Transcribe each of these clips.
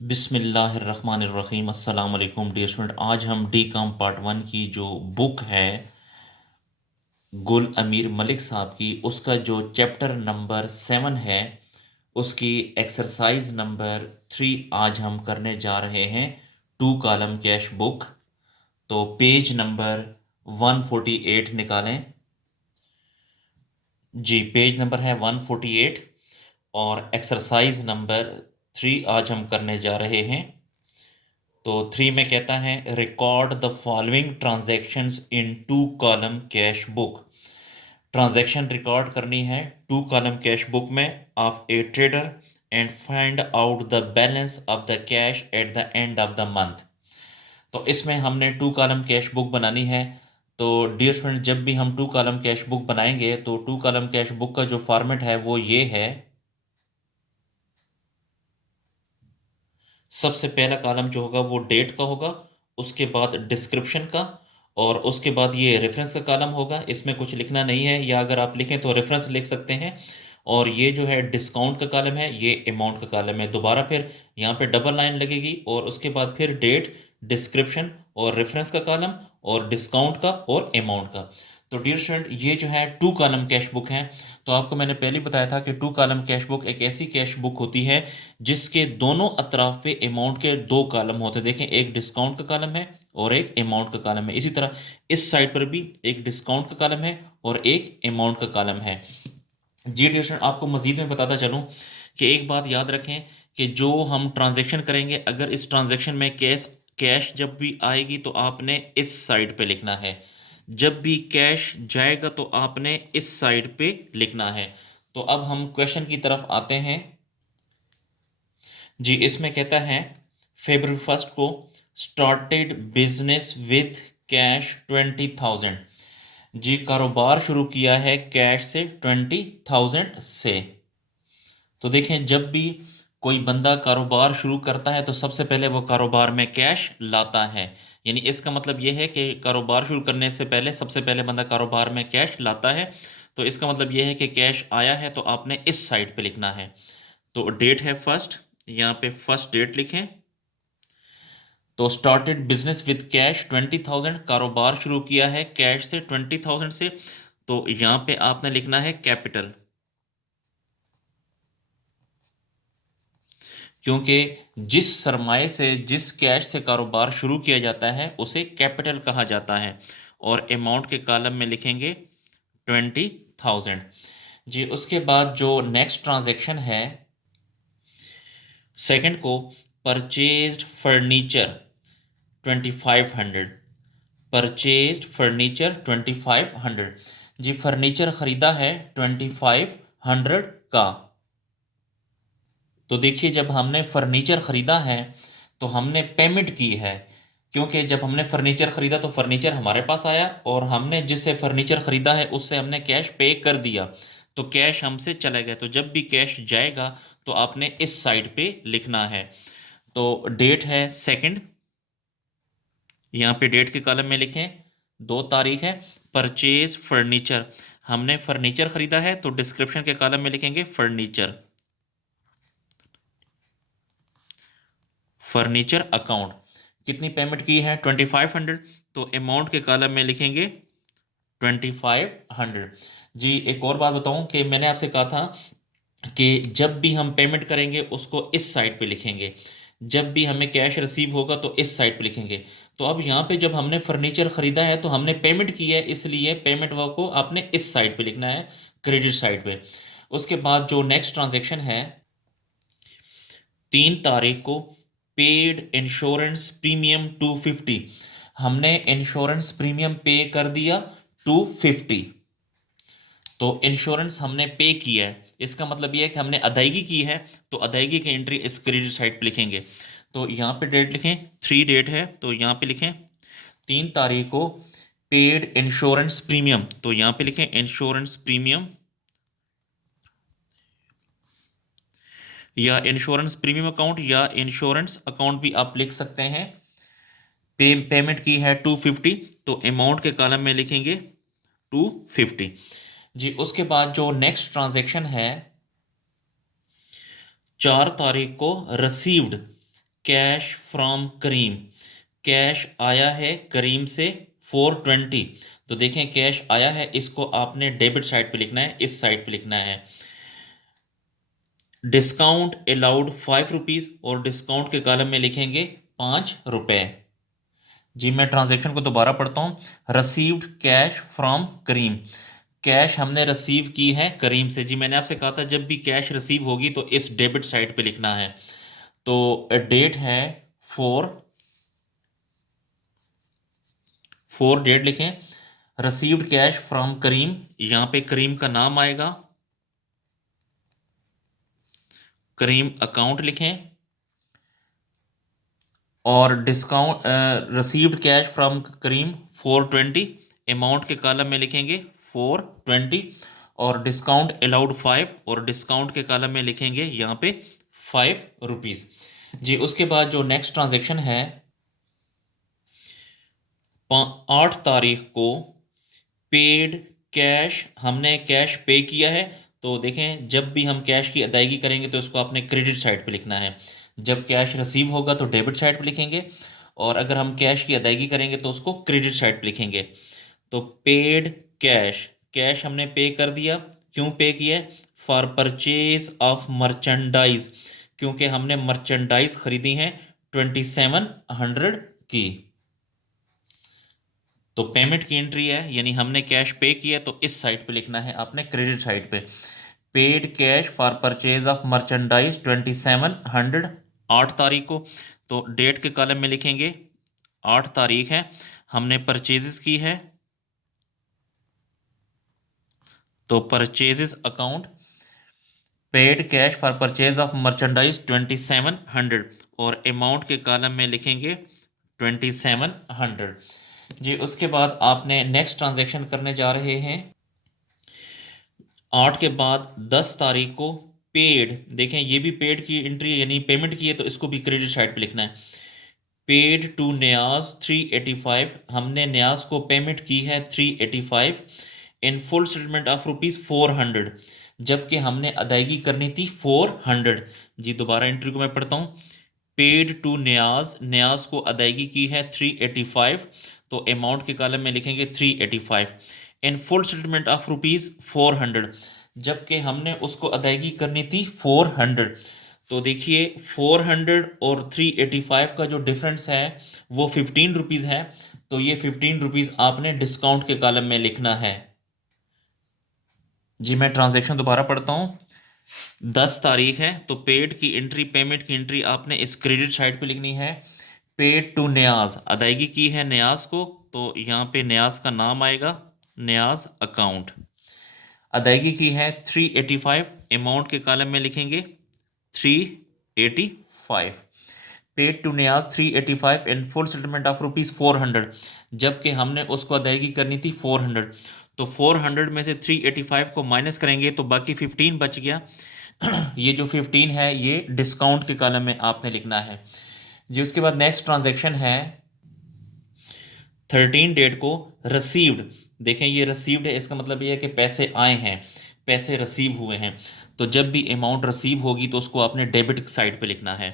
बिस्मिल्लाहिर्रहमानिर्रहीम अस्सलाम वालेकुम डियर स्टूडेंट। आज हम डी कॉम पार्ट वन की जो बुक है गुल अमीर मलिक साहब की, उसका जो चैप्टर नंबर 7 है उसकी एक्सरसाइज नंबर 3 आज हम करने जा रहे हैं। Two column cash book. तो पेज नंबर 148 निकालें। जी, पेज नंबर है 148 और एक्सरसाइज नंबर 3 आज हम करने जा रहे हैं। तो 3 में कहता है record the following transactions in two column cash book. Transaction record करनी है टू कॉलम कैश बुक में of a trader and find out the balance of the cash at the end of the month. तो इसमें हमने to column cash book बनानी है। तो dear friend, जब भी हम टू कॉलम कैश बुक बनाएंगे तो टू कॉलम कैश बुक का जो फॉर्मेट है वो ये है। सबसे पहला कॉलम जो होगा वो डेट का होगा, उसके बाद डिस्क्रिप्शन का, और उसके बाद ये रेफरेंस का कॉलम होगा। इसमें कुछ लिखना नहीं है, या अगर आप लिखें तो रेफरेंस लिख सकते हैं। और ये जो है डिस्काउंट का कॉलम है, ये अमाउंट का कॉलम है। दोबारा फिर यहाँ पे डबल लाइन लगेगी और उसके बाद फिर डेट, डिस्क्रिप्शन और रेफरेंस का कॉलम और डिस्काउंट का और अमाउंट का। तो डियर स्टूडेंट, ये जो है टू कॉलम कैश बुक है। तो आपको मैंने पहले ही बताया था कि टू कॉलम कैश बुक एक ऐसी कैश बुक होती है जिसके दोनों अतराफ पे अमाउंट के दो कॉलम होते हैं। देखें, एक डिस्काउंट का कॉलम है और एक अमाउंट का कॉलम है। इसी तरह इस साइड पर भी एक डिस्काउंट का कॉलम है और एक अमाउंट का कॉलम है। जी डियर स्टूडेंट, आपको मजीद में बताता चलूं कि एक बात याद रखें कि जो हम ट्रांजैक्शन करेंगे, अगर इस ट्रांजैक्शन में कैश कैश जब भी आएगी तो आपने इस साइड पे लिखना है। जब भी कैश जाएगा तो आपने इस साइड पे लिखना है। तो अब हम क्वेश्चन की तरफ आते हैं। जी, इसमें कहता है February 1 को स्टार्टेड बिजनेस विथ कैश 20,000। जी, कारोबार शुरू किया है कैश से 20,000 से। तो देखें, जब भी कोई बंदा कारोबार शुरू करता है तो सबसे पहले वो कारोबार में कैश लाता है। यानी इसका मतलब ये है कि कारोबार शुरू करने से पहले सबसे पहले बंदा कारोबार में कैश लाता है। तो इसका मतलब ये है कि कैश आया है तो आपने इस साइड पे लिखना है। तो डेट है फर्स्ट, यहाँ पे फर्स्ट डेट लिखें। तो स्टार्टेड बिजनेस विद कैश 20,000, कारोबार शुरू किया है कैश से 20,000 से। तो यहाँ पे आपने लिखना है कैपिटल, क्योंकि जिस सरमाए से, जिस कैश से कारोबार शुरू किया जाता है उसे कैपिटल कहा जाता है। और अमाउंट के कॉलम में लिखेंगे 20,000। जी, उसके बाद जो नेक्स्ट ट्रांजैक्शन है सेकंड को, परचेज्ड फर्नीचर 2500। Purchased furniture 2500। जी, फर्नीचर खरीदा है 2500 का। तो देखिए, जब हमने फर्नीचर खरीदा है तो हमने पेमेंट की है, क्योंकि जब हमने फर्नीचर खरीदा तो फर्नीचर हमारे पास आया और हमने जिससे फर्नीचर खरीदा है उससे हमने कैश पे कर दिया। तो कैश हमसे चला गया। तो जब भी कैश जाएगा तो आपने इस साइड पे लिखना है। तो डेट है सेकंड, यहाँ पे डेट के कॉलम में लिखें 2 तारीख है। परचेज फर्नीचर, हमने फर्नीचर खरीदा है तो डिस्क्रिप्शन के कॉलम में लिखेंगे फर्नीचर। फर्नीचर अकाउंट, कितनी पेमेंट की है 2500, तो अमाउंट के कॉलम में लिखेंगे 2500। जी, एक और बात बताऊं कि मैंने आपसे कहा था कि जब भी हम पेमेंट करेंगे उसको इस साइड पे लिखेंगे, जब भी हमें कैश रिसीव होगा तो इस साइड पे लिखेंगे। तो अब यहाँ पे जब हमने फर्नीचर खरीदा है तो हमने पेमेंट की है, इसलिए पेमेंट वर्क को आपने इस साइड पे लिखना है, क्रेडिट साइड पे। उसके बाद जो नेक्स्ट ट्रांजेक्शन है 3 तारीख को, पेड इंश्योरेंस प्रीमियम 250। हमने इंश्योरेंस प्रीमियम पे कर दिया 250। तो इंश्योरेंस हमने पे किया है, इसका मतलब ये है कि हमने अदायगी की है। तो अदायगी की एंट्री इस क्रेडिट साइड पे लिखेंगे। तो यहाँ पे डेट लिखें, 3 डेट है तो यहाँ पे लिखें 3 तारीख को पेड इंश्योरेंस प्रीमियम, तो यहाँ पे लिखें इंश्योरेंस प्रीमियम, या इंश्योरेंस प्रीमियम अकाउंट या इंश्योरेंस अकाउंट भी आप लिख सकते हैं। पेमेंट की है 250, तो अमाउंट के कॉलम में लिखेंगे 250। जी, उसके बाद जो नेक्स्ट ट्रांजैक्शन है 4 तारीख को, received cash from Karim, cash आया है करीम से 420। तो देखें कैश आया है, इसको आपने डेबिट साइड पे लिखना है, इस साइड पे लिखना है। डिस्काउंट अलाउड 5 रुपीज, और डिस्काउंट के कॉलम में लिखेंगे 5 रुपए। जी मैं ट्रांजैक्शन को दोबारा पढ़ता हूँ। रसीव्ड कैश फ्रॉम करीम, कैश हमने रिसीव की है करीम से। जी मैंने आपसे कहा था जब भी कैश रिसीव होगी तो इस डेबिट साइड पे लिखना है। तो डेट है 4 डेट लिखें। रिसीव्ड कैश फ्रॉम करीम, यहाँ पे करीम का नाम आएगा, करीम अकाउंट लिखें। और discount received cash from Karim 420, amount के कॉलम में लिखेंगे 420, और डिस्काउंट अलाउड 5, और डिस्काउंट के कॉलम में लिखेंगे यहाँ पे 5 रुपीज़। जी उसके बाद जो नेक्स्ट ट्रांजेक्शन है, 8 तारीख को पेड कैश, हमने कैश पे किया है। तो देखें जब भी हम कैश की अदायगी करेंगे तो इसको आपने क्रेडिट साइड पे लिखना है। जब कैश रिसीव होगा तो डेबिट साइड पे लिखेंगे, और अगर हम कैश की अदायगी करेंगे तो उसको क्रेडिट साइड पे लिखेंगे। तो पेड कैश, कैश हमने पे कर दिया। क्यों पे किया? फॉर परचेज ऑफ मर्चेंडाइज, क्योंकि हमने मर्चेंडाइज खरीदी हैं 2700 की। तो पेमेंट की एंट्री है, यानी हमने कैश पे किया, तो इस साइड पे लिखना है आपने क्रेडिट साइड पे। Paid cash for purchase of merchandise 2700, 8 तारीख को। तो डेट के कॉलम में लिखेंगे 8 तारीख है, हमने परचेजेस की है, तो purchases account, paid cash for purchase of merchandise 2700, और अमाउंट के कॉलम में लिखेंगे 2700। जी उसके बाद आपने नेक्स्ट ट्रांजैक्शन करने जा रहे हैं 8 के बाद 10 तारीख को पेड। देखें ये भी पेड की एंट्री यानी पेमेंट की है, तो इसको भी क्रेडिट साइड पे लिखना है। पेड टू न्याज 385, हमने न्याज को पेमेंट की है 385 इन फुल सेटलमेंट ऑफ ₹400, जबकि हमने अदायगी करनी थी 400। जी दोबारा एंट्री को मैं पढ़ता हूँ। पेड टू न्याज, न्याज को अदायगी की है 385, तो अमाउंट के कॉलम में लिखेंगे 385 इन फुल सेटलमेंट ऑफ ₹400, जबकि हमने उसको अदायगी करनी थी 400। तो देखिए 400 और 385 का जो डिफरेंस है वो 15 रुपीज़ है। तो ये 15 रुपीज़ आपने डिस्काउंट के कॉलम में लिखना है। जी मैं ट्रांजैक्शन दोबारा पढ़ता हूँ। 10 तारीख है, तो पेड की एंट्री, पेमेंट की एंट्री आपने इस क्रेडिट साइड पे लिखनी है। पेड टू न्याज, अदायगी की है न्याज को, तो यहाँ पे न्याज का नाम आएगा, न्याज अकाउंट। अदायगी की है 385, अमाउंट के कॉलम में लिखेंगे 385। Paid to Niyaz 385 in full settlement of ₹400, जबकि हमने उसको अदायगी करनी थी 400। तो 400 में से 385 को माइनस करेंगे तो बाकी 15 बच गया। ये जो 15 है ये डिस्काउंट के कॉलम में आपने लिखना है। जी उसके बाद नेक्स्ट ट्रांजैक्शन है 13 डेट को रिसीव्ड। देखें ये रिसीव्ड है, इसका मतलब ये है कि पैसे आए हैं, पैसे रिसीव हुए हैं। तो जब भी अमाउंट रिसीव होगी तो उसको आपने डेबिट साइड पे लिखना है।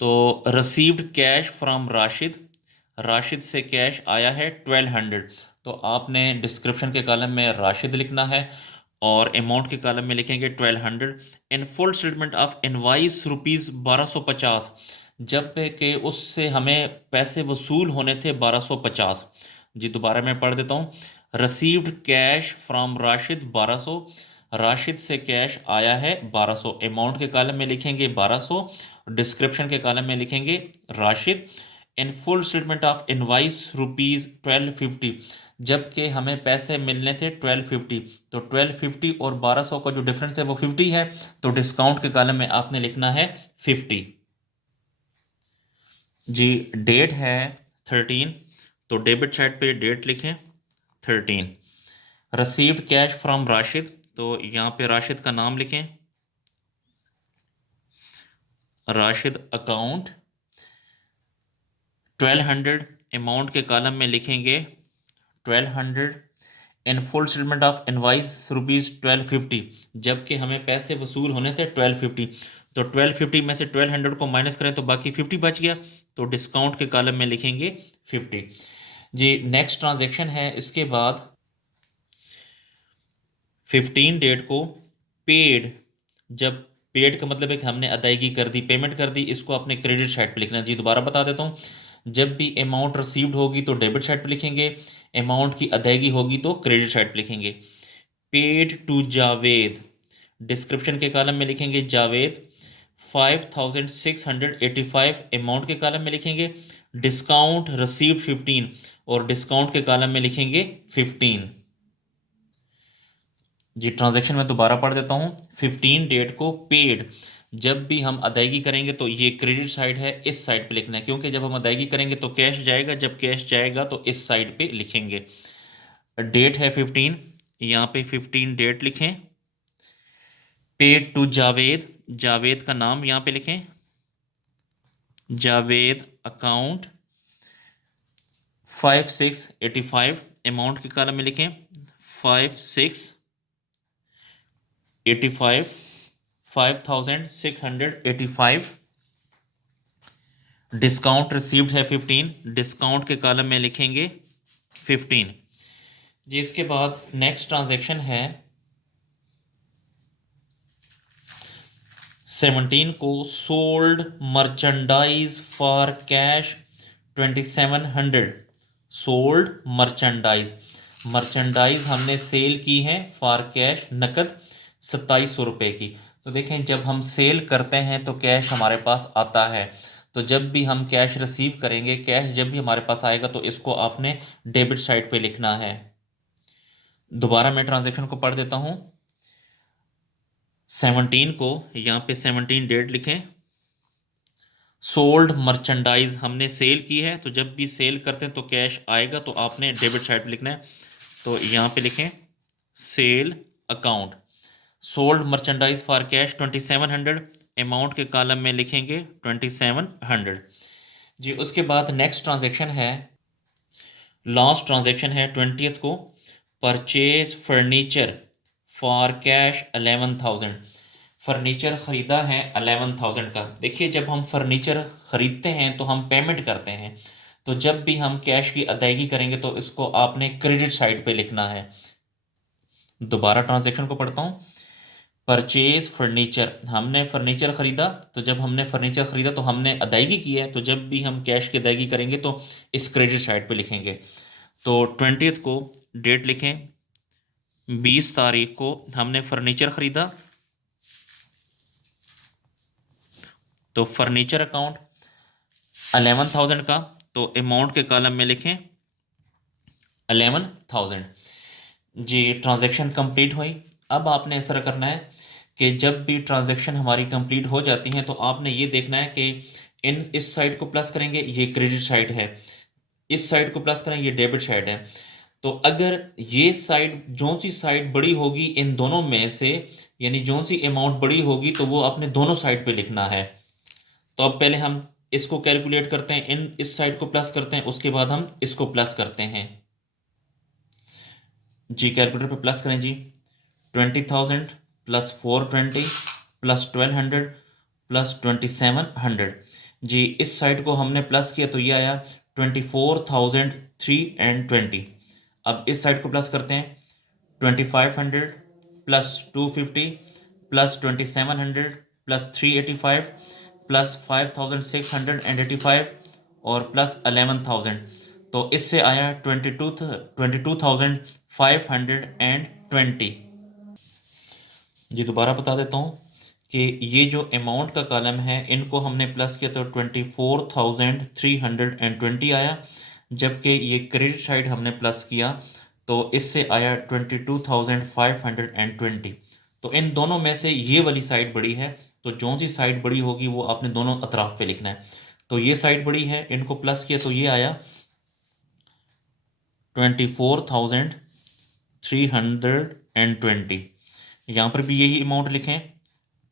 तो received cash from Rashid, Rashid से कैश आया है 1200, तो आपने डिस्क्रिप्शन के कॉलम में राशिद लिखना है, और अमाउंट के कॉलम में लिखेंगे 1200 in full statement of invoice ₹1250, जब कि उससे हमें पैसे वसूल होने थे 1250। जी दोबारा मैं पढ़ देता हूँ। Received cash from Rashid 1200, Rashid से कैश आया है 1200, अमाउंट के कॉलम में लिखेंगे 1200, डिस्क्रिप्शन के कॉलम में लिखेंगे Rashid in full statement of invoice ₹1250, जबकि हमें पैसे मिलने थे 1250। तो 1250 और 1200 का जो डिफरेंस है वो 50 है, तो डिस्काउंट के कॉलम में आपने लिखना है 50। जी डेट है 13, तो डेबिट साइड पे डेट लिखें 13। रिसीव्ड कैश फ्रॉम राशिद, तो यहाँ पे राशिद का नाम लिखें, राशिद अकाउंट। 1200, अमाउंट के कॉलम में लिखेंगे 1200 इन फुल सेटलमेंट ऑफ इनवाइस ₹1250, जबकि हमें पैसे वसूल होने थे 1250। तो 1250 में से 1200 को माइनस करें तो बाकी 50 बच गया, तो डिस्काउंट के कॉलम में लिखेंगे 50। जी नेक्स्ट ट्रांजेक्शन है, इसके बाद 15 डेट को पेड, जब पेड का मतलब है कि हमने अदायगी कर दी, पेमेंट कर दी, इसको अपने क्रेडिट साइड पे लिखना है। जी दोबारा बता देता हूँ, जब भी अमाउंट रिसीव्ड होगी तो डेबिट साइड पे लिखेंगे, अमाउंट की अदायगी होगी तो क्रेडिट साइड पे लिखेंगे। पेड टू जावेद, डिस्क्रिप्शन के कॉलम में लिखेंगे जावेद 5685 अमाउंट के कॉलम में लिखेंगे, डिस्काउंट रिसीव्ड 15 और डिस्काउंट के कॉलम में लिखेंगे 15। जी ट्रांजैक्शन में दोबारा पढ़ देता हूँ। 15 डेट को पेड, जब भी हम अदायगी करेंगे तो ये क्रेडिट साइड है, इस साइड पे लिखना है, क्योंकि जब हम अदायगी करेंगे तो कैश जाएगा, जब कैश जाएगा तो इस साइड पे लिखेंगे। डेट है 15, यहाँ पे 15 डेट लिखें। पेड टू जावेद, जावेद का नाम यहाँ पे लिखें, जावेद अकाउंट 5685 अमाउंट के कॉलम में लिखें 5685 5685। डिस्काउंट रिसीव्ड है 15, डिस्काउंट के कॉलम में लिखेंगे 15। जी इसके बाद नेक्स्ट ट्रांजैक्शन है 17 को sold merchandise for cash 2700। Sold merchandise, merchandise हमने सेल की है फॉर कैश, नकद 2700 रुपये की। तो देखें जब हम सेल करते हैं तो कैश हमारे पास आता है, तो जब भी हम कैश रिसीव करेंगे, कैश जब भी हमारे पास आएगा तो इसको आपने डेबिट साइड पे लिखना है। दोबारा मैं ट्रांजैक्शन को पढ़ देता हूँ। 17 को यहाँ पे 17 डेट लिखें, सोल्ड मर्चेंडाइज हमने सेल की है, तो जब भी सेल करते हैं तो कैश आएगा तो आपने डेबिट साइड पे लिखना है, तो यहाँ पे लिखें sale account sold merchandise for cash 2700, amount के कॉलम में लिखेंगे 2700। जी उसके बाद नेक्स्ट ट्रांजैक्शन है, लास्ट ट्रांजैक्शन है 20th को, purchase furniture for cash 11,000। Furniture ख़रीदा है 11,000 का। देखिए जब हम फर्नीचर ख़रीदते हैं तो हम पेमेंट करते हैं, तो जब भी हम कैश की अदायगी करेंगे तो इसको आपने क्रेडिट साइड पे लिखना है। दोबारा ट्रांजैक्शन को पढ़ता हूँ। परचेज फर्नीचर, हमने फर्नीचर ख़रीदा, तो जब हमने फर्नीचर ख़रीदा तो हमने अदायगी की है, तो जब भी हम कैश की अदायगी करेंगे तो इस क्रेडिट साइड पे लिखेंगे। तो 20th को डेट लिखें, 20 तारीख को हमने फर्नीचर ख़रीदा, तो फर्नीचर अकाउंट 11,000 का, तो अमाउंट के कॉलम में लिखें 11,000। जी ट्रांजैक्शन कंप्लीट हुई। अब आपने इस तरह करना है कि जब भी ट्रांजैक्शन हमारी कंप्लीट हो जाती हैं तो आपने ये देखना है कि इस साइड को प्लस करेंगे, ये क्रेडिट साइड है, इस साइड को प्लस करेंगे, ये डेबिट साइड है। तो अगर ये साइड, जो सी साइड बड़ी होगी इन दोनों में से, यानी जो सी अमाउंट बड़ी होगी तो वो आपने दोनों साइड पे लिखना है। तो अब पहले हम इसको कैलकुलेट करते हैं, इस साइड को प्लस करते हैं, उसके बाद हम इसको प्लस करते हैं। जी कैलकुलेटर पे प्लस करें जी, 20,000 प्लस 420 प्लस 1200 प्लस 2700। जी इस साइड को हमने प्लस किया तो ये आया 24,320। अब इस साइड को प्लस करते हैं, 2500 प्लस 250 प्लस 2700 प्लस 385 प्लस 5685 और प्लस 11,000। तो इससे आया 22,520। जी दोबारा बता देता हूँ कि ये जो अमाउंट का कॉलम है इनको हमने प्लस किया तो 24,320 आया, जबकि ये क्रेडिट साइड हमने प्लस किया तो इससे आया 22,520। तो इन दोनों में से ये वाली साइड बड़ी है, तो जो सी साइड बड़ी होगी वो आपने दोनों अतराफ पे लिखना है। तो ये साइड बड़ी है, इनको प्लस किया तो ये आया 24,320। यहाँ पर भी यही अमाउंट लिखें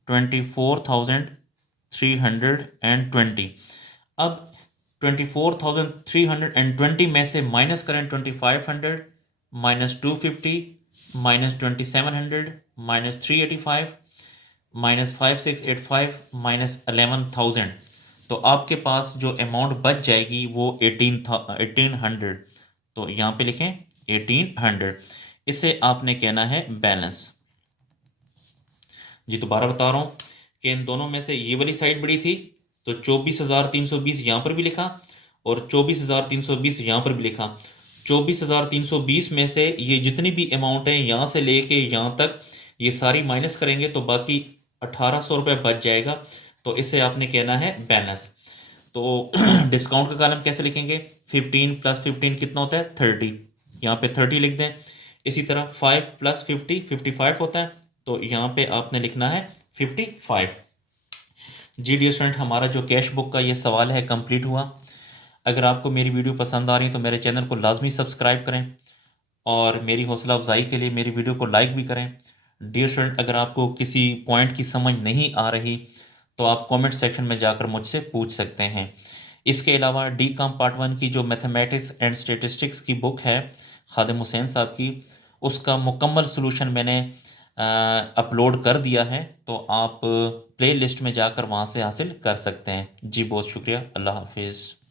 24,320। अब 24,320 में से माइनस करें 2,500 माइनस 250 माइनस 2,700 माइनस 385 -5685 -11,000, तो आपके पास जो अमाउंट बच जाएगी वो 1800। तो यहाँ पे लिखें 1800। इसे आपने कहना है बैलेंस। जी दोबारा बता रहा हूँ कि इन दोनों में से ये वाली साइड बड़ी थी, तो 24,320 यहाँ पर भी लिखा और 24,320 यहाँ पर भी लिखा। 24,320 में से ये जितनी भी अमाउंट है यहाँ से लेके यहाँ तक ये सारी माइनस करेंगे तो बाकी 1,800 रुपये बच जाएगा। तो इसे आपने कहना है बैलेंस। तो डिस्काउंट का कॉलम कैसे लिखेंगे? 15 + 15 कितना होता है? 30। यहाँ पे 30 लिख दें। इसी तरह 5 + 50 55 होता है, तो यहाँ पे आपने लिखना है 55। जी डियर स्टूडेंट, हमारा जो कैश बुक का ये सवाल है कंप्लीट हुआ। अगर आपको मेरी वीडियो पसंद आ रही है तो मेरे चैनल को लाजमी सब्सक्राइब करें और मेरी हौसला अफजाई के लिए मेरी वीडियो को लाइक भी करें। डियर स्टूडेंट, अगर आपको किसी पॉइंट की समझ नहीं आ रही तो आप कमेंट सेक्शन में जाकर मुझसे पूछ सकते हैं। इसके अलावा डी कॉम पार्ट 1 की जो मैथमेटिक्स एंड स्टेटिस्टिक्स की बुक है खादिम हुसैन साहब की, उसका मुकम्मल सलूशन मैंने अपलोड कर दिया है, तो आप प्ले लिस्ट में जाकर वहाँ से हासिल कर सकते हैं। जी बहुत शुक्रिया। अल्लाह हाफिज़।